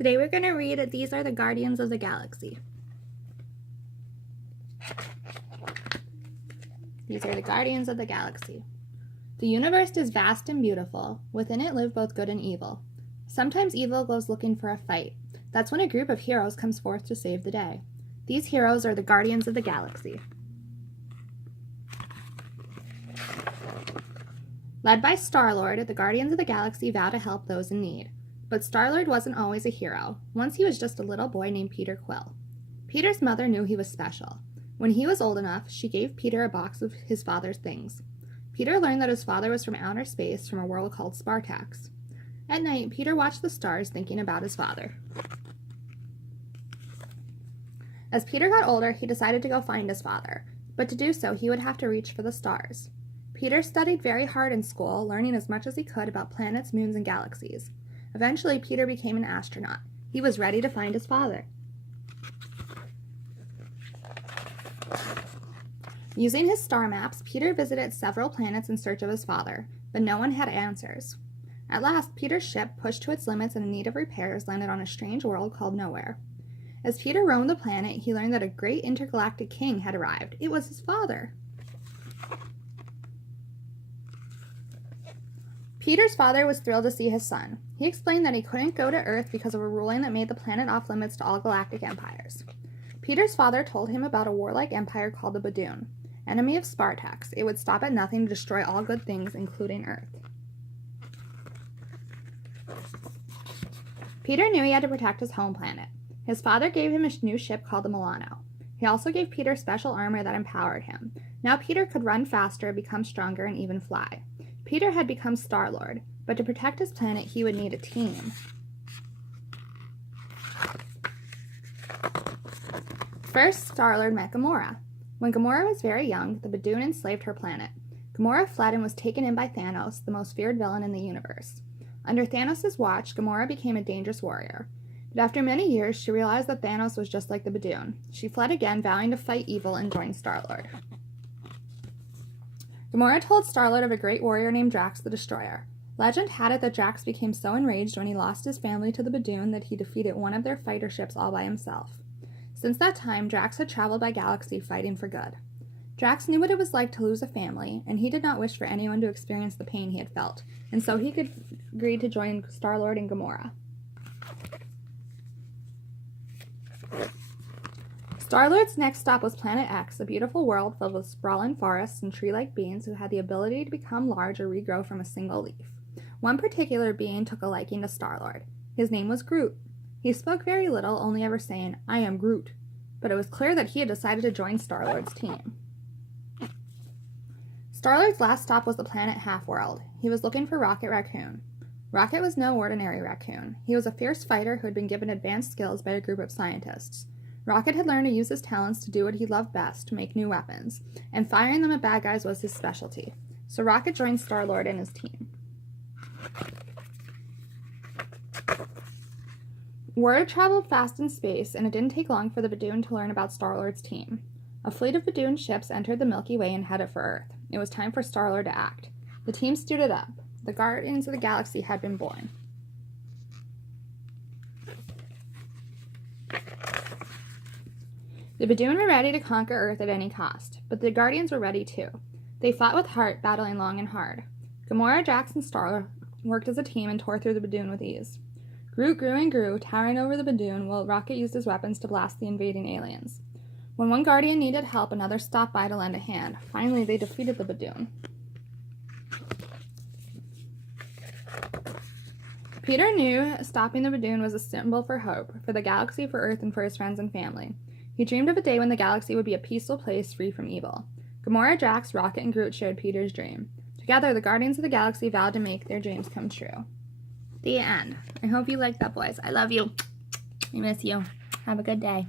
Today we're going to read These Are the Guardians of the Galaxy. These are the Guardians of the Galaxy. The universe is vast and beautiful. Within it live both good and evil. Sometimes evil goes looking for a fight. That's when a group of heroes comes forth to save the day. These heroes are the Guardians of the Galaxy. Led by Star-Lord, the Guardians of the Galaxy vow to help those in need. But Star-Lord wasn't always a hero. Once he was just a little boy named Peter Quill. Peter's mother knew he was special. When he was old enough, she gave Peter a box of his father's things. Peter learned that his father was from outer space from a world called Spartax. At night, Peter watched the stars thinking about his father. As Peter got older, he decided to go find his father, but to do so, he would have to reach for the stars. Peter studied very hard in school, learning as much as he could about planets, moons, and galaxies. Eventually, Peter became an astronaut. He was ready to find his father. Using his star maps, Peter visited several planets in search of his father, but no one had answers. At last, Peter's ship, pushed to its limits and in need of repairs, landed on a strange world called Nowhere. As Peter roamed the planet, he learned that a great intergalactic king had arrived. It was his father. Peter's father was thrilled to see his son. He explained that he couldn't go to Earth because of a ruling that made the planet off limits to all galactic empires. Peter's father told him about a warlike empire called the Badoon, enemy of Spartax. It would stop at nothing to destroy all good things, including Earth. Peter knew he had to protect his home planet. His father gave him a new ship called the Milano. He also gave Peter special armor that empowered him. Now Peter could run faster, become stronger, and even fly. Peter had become Star-Lord, but to protect his planet, he would need a team. First, Star-Lord met Gamora. When Gamora was very young, the Badoon enslaved her planet. Gamora fled and was taken in by Thanos, the most feared villain in the universe. Under Thanos' watch, Gamora became a dangerous warrior. But after many years, she realized that Thanos was just like the Badoon. She fled again, vowing to fight evil and join Star-Lord. Gamora told Star-Lord of a great warrior named Drax the Destroyer. Legend had it that Drax became so enraged when he lost his family to the Badoon that he defeated one of their fighter ships all by himself. Since that time, Drax had traveled by galaxy fighting for good. Drax knew what it was like to lose a family, and he did not wish for anyone to experience the pain he had felt, and so he agreed to join Star-Lord and Gamora. Star-Lord's next stop was Planet X, a beautiful world filled with sprawling forests and tree-like beings who had the ability to become large or regrow from a single leaf. One particular being took a liking to Star-Lord. His name was Groot. He spoke very little, only ever saying, "I am Groot," but it was clear that he had decided to join Star-Lord's team. Star-Lord's last stop was the planet Half-World. He was looking for Rocket Raccoon. Rocket was no ordinary raccoon. He was a fierce fighter who had been given advanced skills by a group of scientists. Rocket had learned to use his talents to do what he loved best, to make new weapons, and firing them at bad guys was his specialty. So Rocket joined Star-Lord and his team. Word traveled fast in space, and it didn't take long for the Badoon to learn about Star-Lord's team. A fleet of Badoon ships entered the Milky Way and headed for Earth. It was time for Star-Lord to act. The team suited up. The Guardians of the Galaxy had been born. The Badoon were ready to conquer Earth at any cost, but the Guardians were ready too. They fought with heart, battling long and hard. Gamora, Drax, and Star worked as a team and tore through the Badoon with ease. Groot grew and grew, towering over the Badoon, while Rocket used his weapons to blast the invading aliens. When one Guardian needed help, another stopped by to lend a hand. Finally, they defeated the Badoon. Peter knew stopping the Badoon was a symbol for hope, for the galaxy, for Earth, and for his friends and family. He dreamed of a day when the galaxy would be a peaceful place free from evil. Gamora, Drax, Rocket, and Groot shared Peter's dream. Together, the Guardians of the Galaxy vowed to make their dreams come true. The end. I hope you liked that, boys. I love you. I miss you. Have a good day.